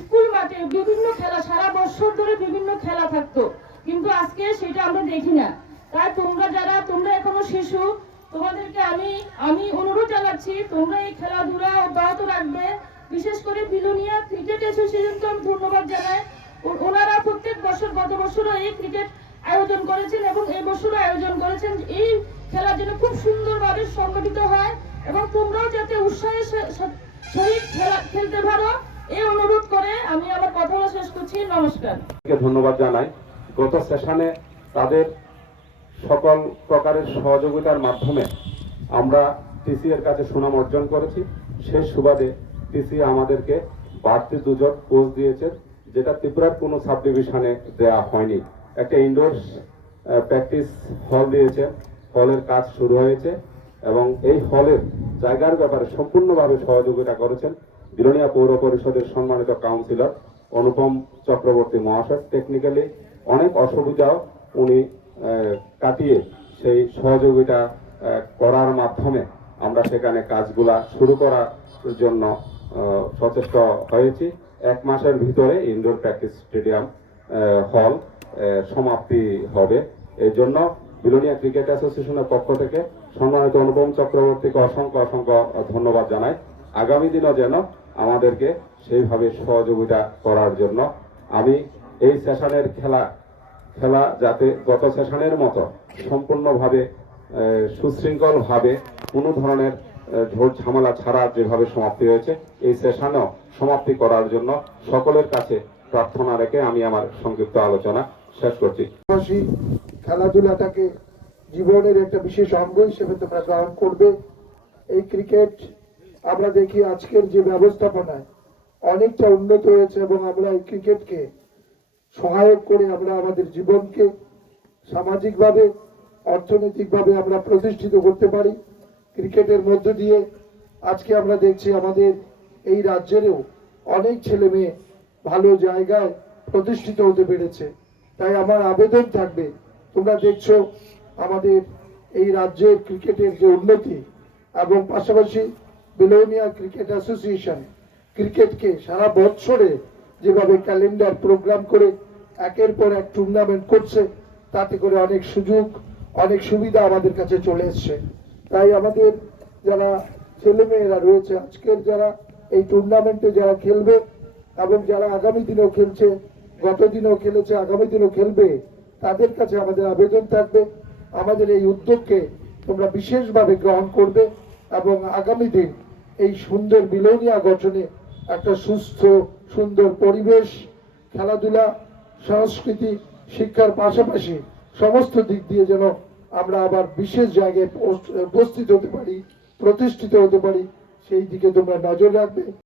School মাঠে বিভিন্ন খেলা সারা বছর ধরে বিভিন্ন খেলা থাকতো, কিন্তু আজকে সেটা আমরা দেখি না। তাই তোমরা এখনো শিশু, তোমাদেরকে আমি অনুরোধ জানাচ্ছি তোমরা এই খেলাধুলা অব্যাহত রাখবে। বিশেষ করে বিলোনিয়া ক্রিকেট অ্যাসোসিয়েশনকে আমি ধন্যবাদ জানাই। ওনারা প্রত্যেক বছর গত বছরও এই ক্রিকেট আয়োজন করেছেন এবং এই বছরও আয়োজন করেছেন। এই খেলা যেন খুব সুন্দরভাবে সংগঠিত হয় এবং তোমরাও যাতে উৎসাহের সহিত খেলতে পারো এই অনুরোধ করে আমি আমার কথাটা শেষ করছি। নমস্কার। ধন্যবাদ জানাই। গত সেশনে তাদের সকল প্রকারের সহযোগিতার মাধ্যমে আমরা টিসি এর কাছে সুনাম অর্জন করেছি। সেই সুবাদে টিসি আমাদেরকে বাড়তি দুজন কোচ দিয়েছেন, যেটা ত্রিপুরার কোনো সাব ডিভিশনে দেওয়া হয়নি। একটা ইনডোর প্র্যাকটিস হল দিয়েছে, হলের কাজ শুরু হয়েছে এবং এই হলের জায়গার ব্যাপারে সম্পূর্ণভাবে সহযোগিতা করেছেন বিলোনিয়া পৌর পরিষদের সম্মানিত কাউন্সিলর অনুপম চক্রবর্তী মহাশয়। টেকনিক্যালি অনেক অসুবিধাও উনি কাটিয়ে সেই সহযোগিতা করার মাধ্যমে আমরা সেখানে কাজগুলা শুরু করার জন্য সচেষ্ট হয়েছি। 1 মাসের ভিতরে ইনডোর প্র্যাকটিস স্টেডিয়াম হল সমাপ্তি হবে। এই জন্য বিলোনিয়া ক্রিকেট অ্যাসোসিয়েশনের পক্ষ থেকে সম্মানিত অনুপম চক্রবর্তীকে অসংখ্য ধন্যবাদ জানাই। আগামী দিনও যেন আমাদেরকে সেইভাবে সহযোগিতা করার জন্য আমি এই সেশনের খেলা যাতে গত সেশনের মতো সম্পূর্ণভাবে সুশৃঙ্খলভাবে কোনো ধরনের ঝোড় ঝামেলা ছাড়া যেভাবে সমাপ্তি হয়েছে, এই সেশনও সমাপ্তি করার জন্য সকলের কাছে প্রার্থনা রেখে আমি আমার সংক্ষিপ্ত আলোচনা শেষ করছি। খেলাধুলাটাকে জীবনের একটা বিশেষ অঙ্গ হিসেবে তোমরা গ্রহণ করবে। এই ক্রিকেট আমরা দেখি আজকের যে ব্যবস্থাপনায় অনেকটা উন্নত হয়েছে এবং আমরা এই ক্রিকেটকে সহায়ক করে আমরা আমাদের জীবনকে সামাজিকভাবে অর্থনৈতিকভাবে আমরা প্রতিষ্ঠিত করতে পারি। ক্রিকেটের মধ্য দিয়ে আজকে আমরা দেখছি আমাদের এই রাজ্যেরও অনেক ছেলে মেয়ে ভালো জায়গায় প্রতিষ্ঠিত হতে পেরেছে। তাই আমার আবেদন থাকবে, তোমরা দেখছো আমাদের এই রাজ্যের ক্রিকেটের যে উন্নতি এবং পাশাপাশি বিলোনিয়া ক্রিকেট অ্যাসোসিয়েশন ক্রিকেটকে সারা বছরে যেভাবে ক্যালেন্ডার প্রোগ্রাম করে একের পর এক টুর্নামেন্ট করছে, তাতে করে অনেক সুযোগ অনেক সুবিধা আমাদের কাছে চলে এসছে। তাই আমাদের যারা ছেলেমেয়েরা রয়েছে আজকের যারা এই টুর্নামেন্টে যারা খেলবে এবং যারা আগামী দিনেও খেলছে, গত দিনেও খেলেছে, আগামী দিনেও খেলবে, তাদের কাছে আমাদের আবেদন থাকবে আমাদের এই উদ্যোগকে তোমরা বিশেষভাবে গ্রহণ করবে এবং আগামী দিন এই সুন্দর বিলোনিয়া গঠনে একটা সুস্থ সুন্দর পরিবেশ, খেলাধুলা, সংস্কৃতি, শিক্ষার পাশাপাশি সমস্ত দিক দিয়ে যেন আমরা আবার বিশেষ জায়গায় উপস্থিত হতে পারি, প্রতিষ্ঠিত হতে পারি, সেই দিকে তোমরা নজর রাখবে।